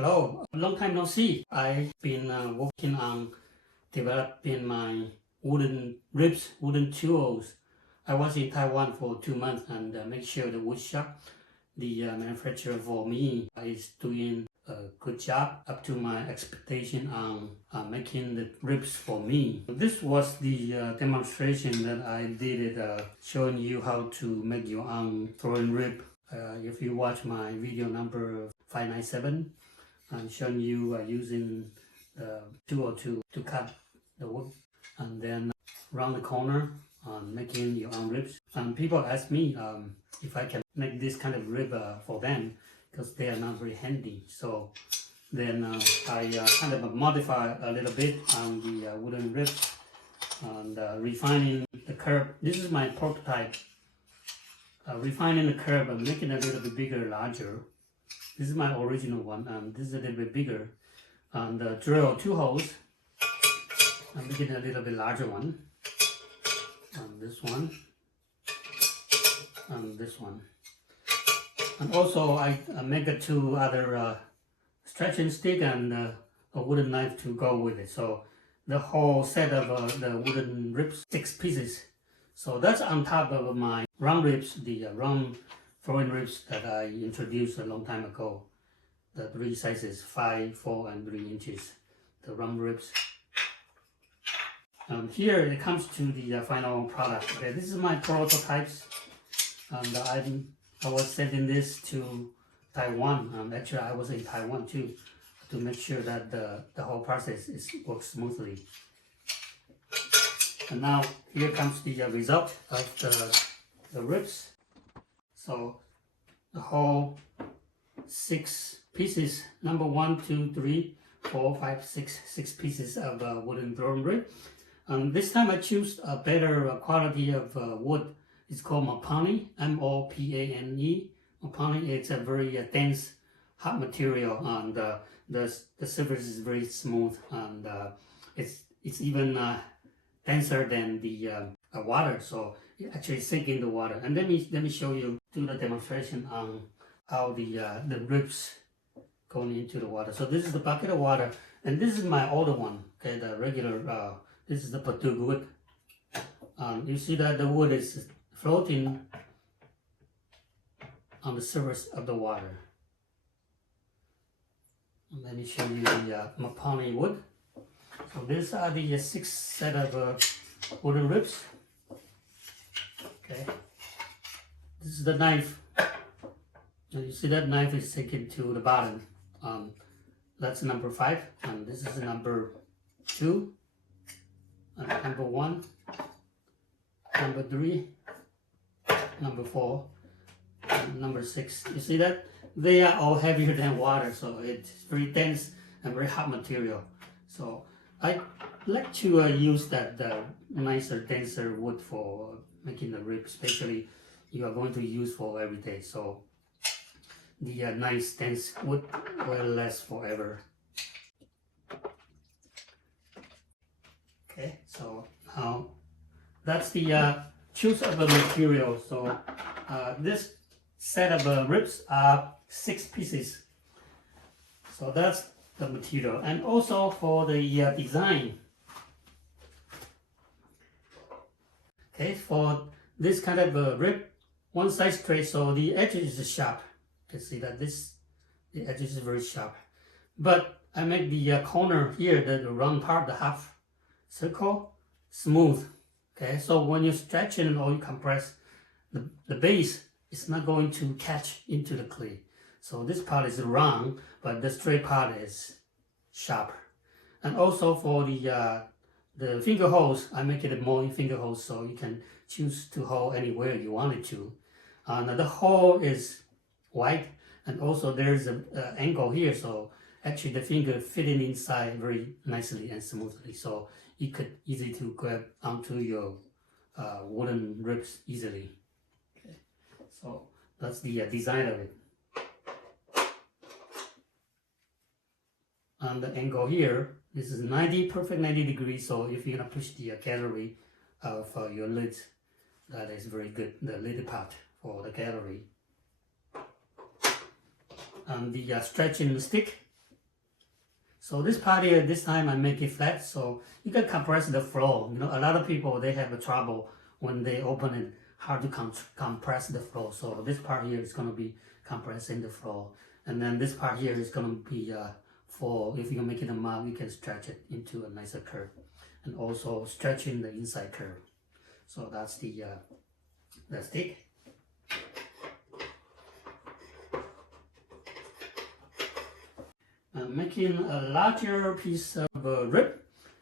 Hello, long time no see. I've been working on developing my wooden ribs, wooden tools. I was in Taiwan for 2 months and make sure the wood shop, the manufacturer for me, is doing a good job up to my expectation on making the ribs for me. This was the demonstration that I did showing you how to make your own throwing rib. If you watch my video number 597, I'm showing you using the tool to cut the wood and then round the corner making your own ribs. And people ask me if I can make this kind of rib for them because they are not very handy. So then I kind of modify a little bit on the wooden ribs and refining the curve. This is my prototype. Refining the curve and making it a little bit bigger, larger. This is my original one, and this is a little bit bigger. And drill 2 holes. I'm making a little bit larger one. And this one. And this one. And also I make 2 other stretching stick and a wooden knife to go with it. So the whole set of the wooden ribs, 6 pieces. So that's on top of my round ribs, the round throwing ribs that I introduced a long time ago. The 3 sizes, 5, 4, and 3 inches. The round ribs. Here it comes to the final product. Okay, this is my prototypes, and I was sending this to Taiwan. Actually, I was in Taiwan too, to make sure that the whole process works smoothly. And now here comes the result of the ribs. So the whole 6 pieces, number 1, 2, 3, 4, 5, 6 pieces of wooden throwing rib. This time I choose a better quality of wood. It's called Mopane, M-O-P-A-N-E. Mopane, it's a very dense, hard material, and the surface is very smooth, and it's even denser than the water, so it actually sinks in the water. And let me show you, do the demonstration on how the ribs going into the water. So this is the bucket of water, and this is my older one. Okay, the regular. This is the pottery wood. You see that the wood is floating on the surface of the water. And let me show you the Mopane wood. So these are the 6 set of wooden ribs. Okay, this is the knife. And you see that knife is taken to the bottom. That's number 5, and this is number 2, and number 1, number 3, number 4, and number 6. You see that? They are all heavier than water, so it's very dense and very hard material. So I like to use that nicer, denser wood for making the rib, especially you are going to use for every day. So the nice dense wood will last forever. Okay, so now that's the choose of the material. So this set of ribs are 6 pieces. So that's the material, and also for the design. Okay, for this kind of rib, one side straight, so the edge is sharp. You can see that the edge is very sharp. But I make the corner here, the round part, the half circle, smooth. Okay, so when you stretch it or you compress, the base is not going to catch into the clay. So this part is round, but the straight part is sharp. And also for the finger holes, I make it more in finger holes, so you can choose to hold anywhere you want it to. The hole is wide, and also there's an angle here, so actually the finger fitting inside very nicely and smoothly, so you could easily to grab onto your wooden ribs easily. Okay, so that's the design of it. And the angle here, this is perfect 90 degrees, so if you're gonna push the gallery of your lid, that is very good, the lid part for the gallery. And the stretching stick, So this part here, this time I make it flat, so you can compress the flow. You know, a lot of people, they have a trouble when they open it, hard to compress the flow. So this part here is going to be compressing the flow. And then this part here is going to be for, if you make it a mouth, you can stretch it into a nicer curve. And also stretching the inside curve. So that's the stick. I'm making a larger piece of rib.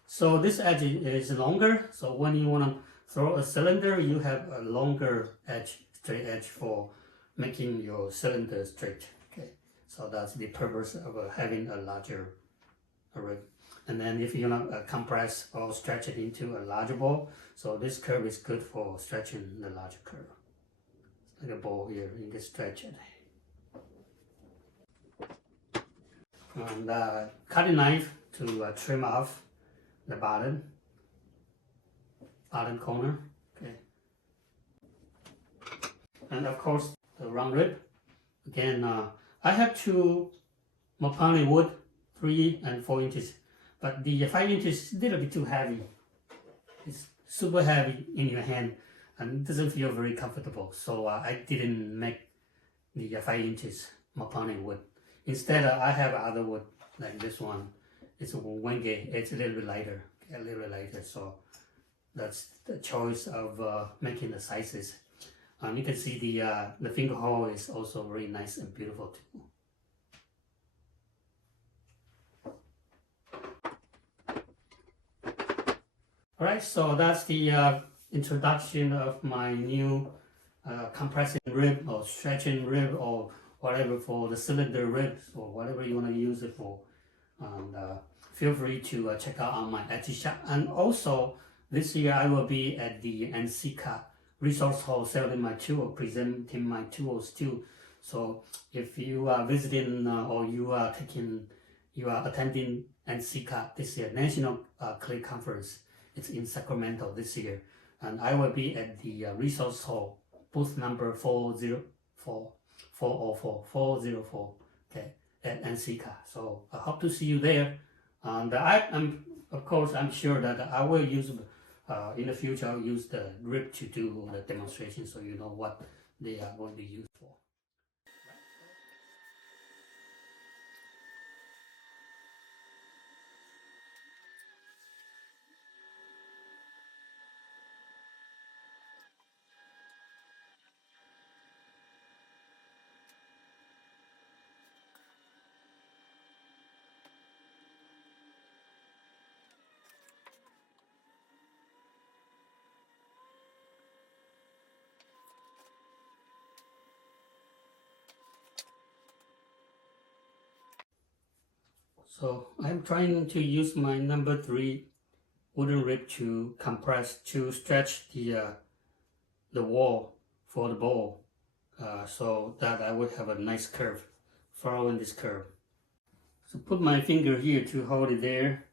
So this edge is longer. So when you want to throw a cylinder, you have a longer edge, straight edge for making your cylinder straight. Okay, so that's the purpose of having a larger rib. And then if you want to compress or stretch it into a larger ball, so this curve is good for stretching the larger curve. Like a ball here, you can stretch it. And cutting knife to trim off the bottom corner. Okay. And of course the round rib. Again, I have two Mopane wood, 3 and 4 inches, but the 5 inches is a little bit too heavy. It's super heavy in your hand and it doesn't feel very comfortable. So I didn't make the 5 inches Mopane wood. Instead, I have other wood like this one. It's a wenge. It's a little bit lighter, So that's the choice of making the sizes. You can see the finger hole is also very nice and beautiful too. Alright, so that's the introduction of my new compressing rib or stretching rib or whatever for the cylinder ribs or whatever you want to use it for. And feel free to check out on my Etsy shop. And also this year I will be at the NCCA resource hall selling my tool, presenting my tools too. So if you are visiting or you are attending NCCA this year, National Clay Conference, it's in Sacramento this year, and I will be at the resource hall, booth number 404, okay, at NCCA. So I hope to see you there. And I'm sure that I will use in the future. I'll use the rib to do the demonstration, so you know what they are going to use for. So I'm trying to use my number 3 wooden rib to stretch the wall for the bowl, so that I would have a nice curve, following this curve. So put my finger here to hold it there,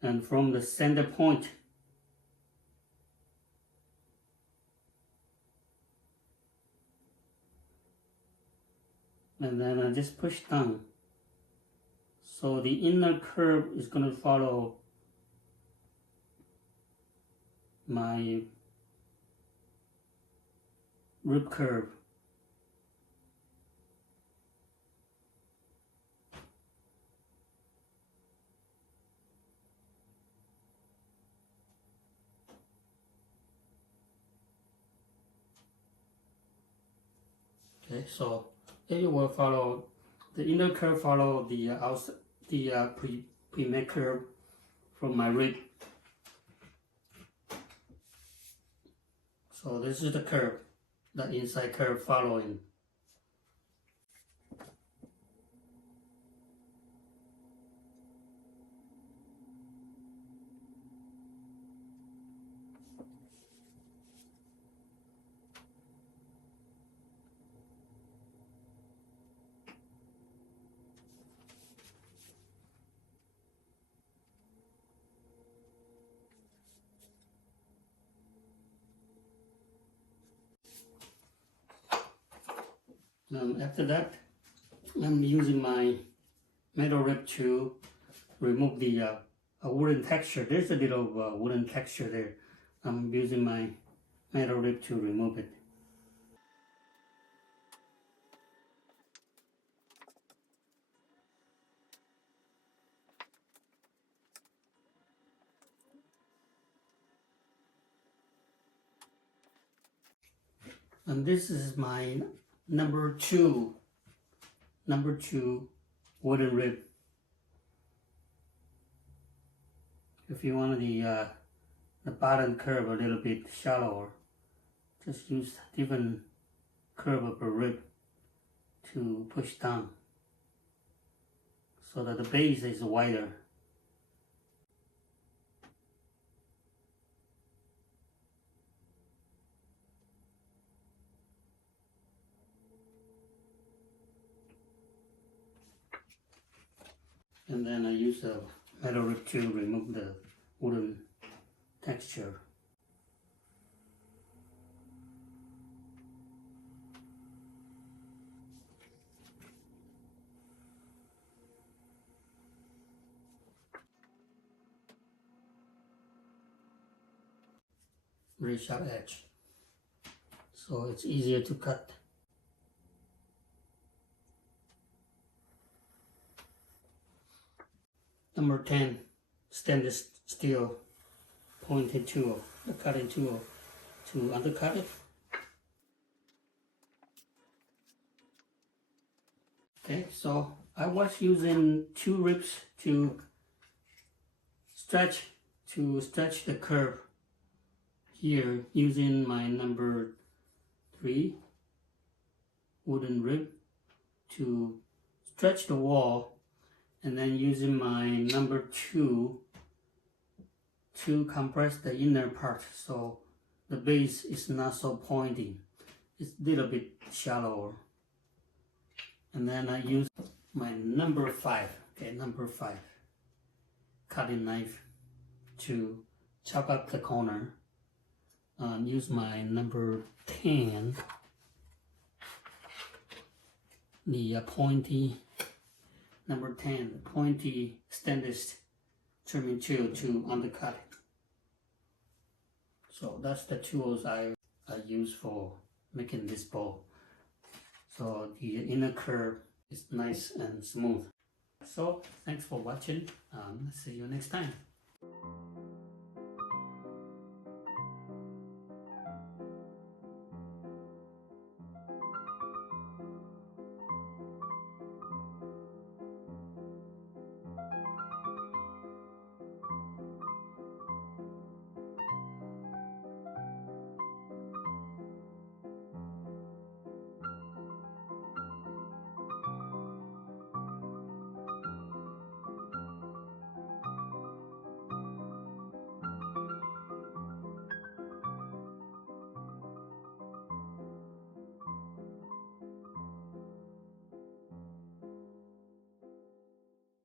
and from the center point, and then I just push down. So the inner curve is going to follow my rib curve. Okay, so it will follow the inner curve, follow the outside, the pre-made curve from my rib. So this is the curve, the inside curve following. After that, I'm using my metal rib to remove the wooden texture. There's a little wooden texture there. I'm using my metal rib to remove it. And this is my number two wooden rib. If you want the bottom curve a little bit shallower, just use different curve of a rib to push down so that the base is wider. And then I use a metal rib to remove the wooden texture. Very sharp edge, so it's easier to cut. Number 10, stainless steel pointed tool, the cutting tool to undercut it. Okay, so I was using 2 ribs to stretch the curve here, using my number 3 wooden rib to stretch the wall, and then using my number 2 to compress the inner part so the base is not so pointy. It's a little bit shallower. And then I use my number 5, number 5 cutting knife to chop up the corner. Use my number 10, the pointy stainless trimming tool to undercut it. So that's the tools I use for making this bowl. So the inner curve is nice and smooth. So thanks for watching. See you next time.